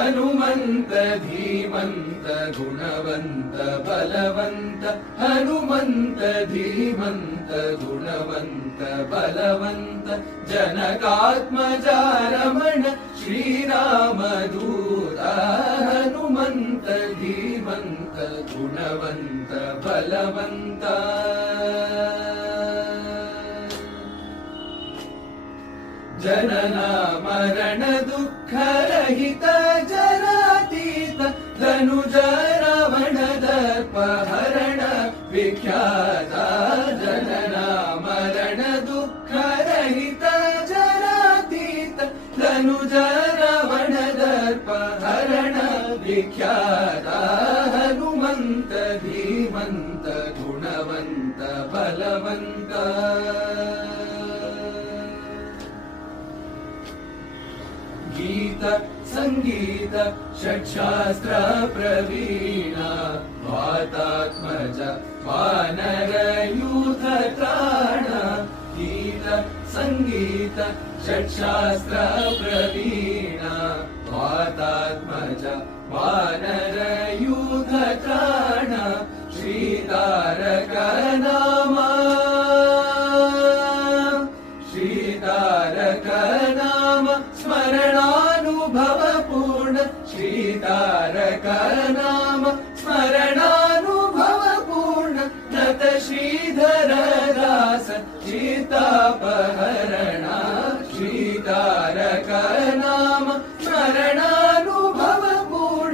ಹನುಮಂತ ಧೀಮಂತ ಗುಣವಂತ ಬಲವಂತ ಹನುಮಂತ ಧೀಮಂತ ಗುಣವಂತ ಬಲವಂತ ಜನಕಾತ್ಮಜ ರಮಣ ಶ್ರೀರಾಮದೂತ ಹನುಮಂತ ಧೀಮಂತ ಗುಣವಂತ ಬಲವಂತ ಜನನ ಮರಣ ದುಃಖ ರಹಿತ ಜರಾತೀತ ಧನುಜ ರಾವಣ ದರ್ಪ ಹರಣ ವಿಖ್ಯಾತ ಜನನ ಮರಣ ದುಃಖ ರಹಿತ ಜರಾತೀತ ಧನುಜ ರಾವಣ ದರ್ಪ ಹರಣ ವಿಖ್ಯಾತ ಹನುಮಂತ ಧೀಮಂತ ಗುಣವಂತ ಬಲವಂತ ಗೀತ ಸಂಗೀತ ಷಟ್ಶಾಸ್ತ್ರ ಪ್ರವೀಣ ವಾತಾತ್ಮಜ ವಾನರ ಯೂಥ ತ್ರಾಣ ಗೀತ ಸಂಗೀತ ಷಟ್ಶಾಸ್ತ್ರ ಪ್ರವೀಣ ವಾತಾತ್ಮಜ ವಾನರ ಯೂಥ ತ್ರಾಣ ಶ್ರೀತಾರಕ ನಾಮ